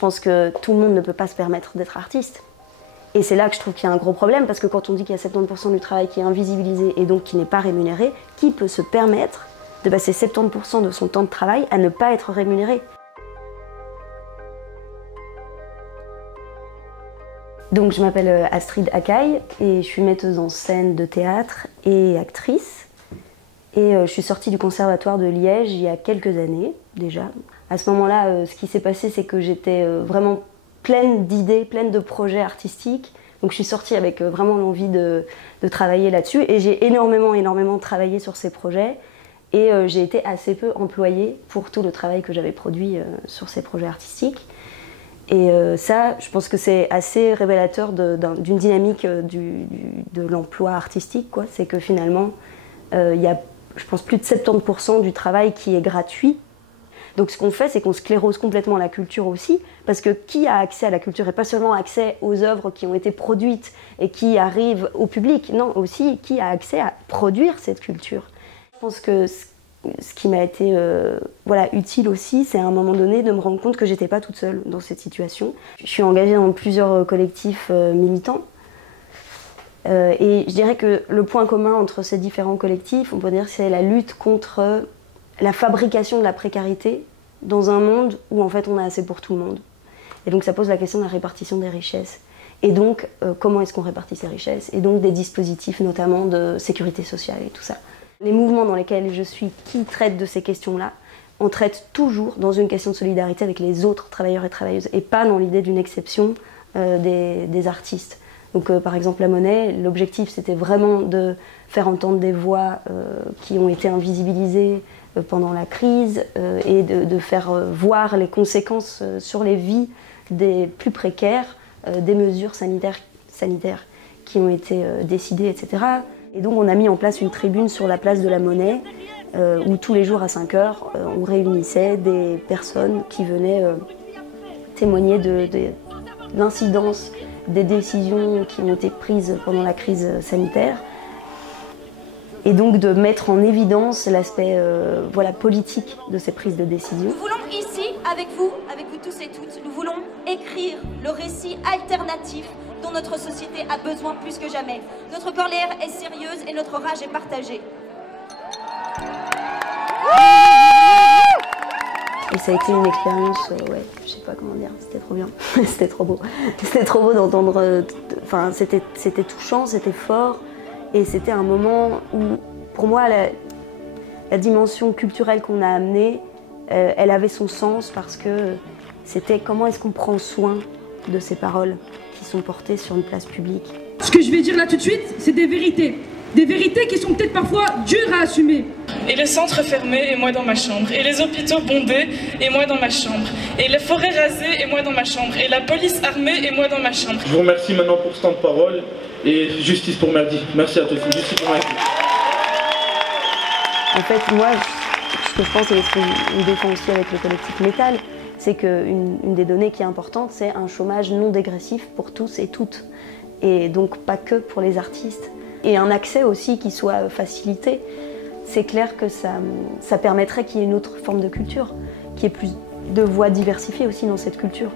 Je pense que tout le monde ne peut pas se permettre d'être artiste. Et c'est là que je trouve qu'il y a un gros problème, parce que quand on dit qu'il y a 70% du travail qui est invisibilisé et donc qui n'est pas rémunéré, qui peut se permettre de passer 70% de son temps de travail à ne pas être rémunéré? Donc je m'appelle Astrid Akaï et je suis metteuse en scène de théâtre et actrice. Et je suis sortie du conservatoire de Liège il y a quelques années déjà. À ce moment-là, ce qui s'est passé, c'est que j'étais vraiment pleine d'idées, pleine de projets artistiques. Donc je suis sortie avec vraiment l'envie de travailler là-dessus. Et j'ai énormément travaillé sur ces projets. Et j'ai été assez peu employée pour tout le travail que j'avais produit sur ces projets artistiques. Et ça, je pense que c'est assez révélateur d'une dynamique de l'emploi artistique, quoi. C'est que finalement, il y a, je pense, plus de 70% du travail qui est gratuit. Donc ce qu'on fait, c'est qu'on sclérose complètement la culture aussi, parce que qui a accès à la culture, et pas seulement accès aux œuvres qui ont été produites et qui arrivent au public, non, aussi qui a accès à produire cette culture. Je pense que ce qui m'a été utile aussi, c'est à un moment donné de me rendre compte que j'étais pas toute seule dans cette situation. Je suis engagée dans plusieurs collectifs militants. Et je dirais que le point commun entre ces différents collectifs, on peut dire, c'est la lutte contre la fabrication de la précarité dans un monde où en fait on a assez pour tout le monde. Et donc ça pose la question de la répartition des richesses. Et donc comment est-ce qu'on répartit ces richesses? Et donc des dispositifs notamment de sécurité sociale et tout ça. Les mouvements dans lesquels je suis qui traitent de ces questions-là, on traite toujours dans une question de solidarité avec les autres travailleurs et travailleuses et pas dans l'idée d'une exception des artistes. Donc par exemple la Monnaie, l'objectif c'était vraiment de faire entendre des voix qui ont été invisibilisées pendant la crise et de faire voir les conséquences sur les vies des plus précaires des mesures sanitaires qui ont été décidées, etc. Et donc on a mis en place une tribune sur la place de la Monnaie où tous les jours à 5 heures on réunissait des personnes qui venaient témoigner de l'incidence des décisions qui ont été prises pendant la crise sanitaire. Et donc de mettre en évidence l'aspect politique de ces prises de décision. Nous voulons ici, avec vous tous et toutes, nous voulons écrire le récit alternatif dont notre société a besoin plus que jamais. Notre colère est sérieuse et notre rage est partagée. Et ça a été une expérience, je sais pas comment dire, c'était trop bien, c'était trop beau. C'était trop beau d'entendre, enfin c'était touchant, c'était fort. Et c'était un moment où, pour moi, la dimension culturelle qu'on a amenée, elle avait son sens parce que c'était comment est-ce qu'on prend soin de ces paroles qui sont portées sur une place publique. Ce que je vais dire là tout de suite, c'est des vérités. Des vérités qui sont peut-être parfois dures à assumer. Et les centres fermés et moi dans ma chambre. Et les hôpitaux bondés et moi dans ma chambre. Et les forêts rasées et moi dans ma chambre. Et la police armée et moi dans ma chambre. Je vous remercie maintenant pour ce temps de parole. Et justice pour Merdi. Merci à tous. Justice pour Merdi. En fait, moi, ce que je pense, et ce qu'on défend aussi avec le collectif Métal, c'est qu'une des données qui est importante, c'est un chômage non dégressif pour tous et toutes. Et donc pas que pour les artistes. Et un accès aussi qui soit facilité. C'est clair que ça permettrait qu'il y ait une autre forme de culture, qu'il y ait plus de voix diversifiées aussi dans cette culture.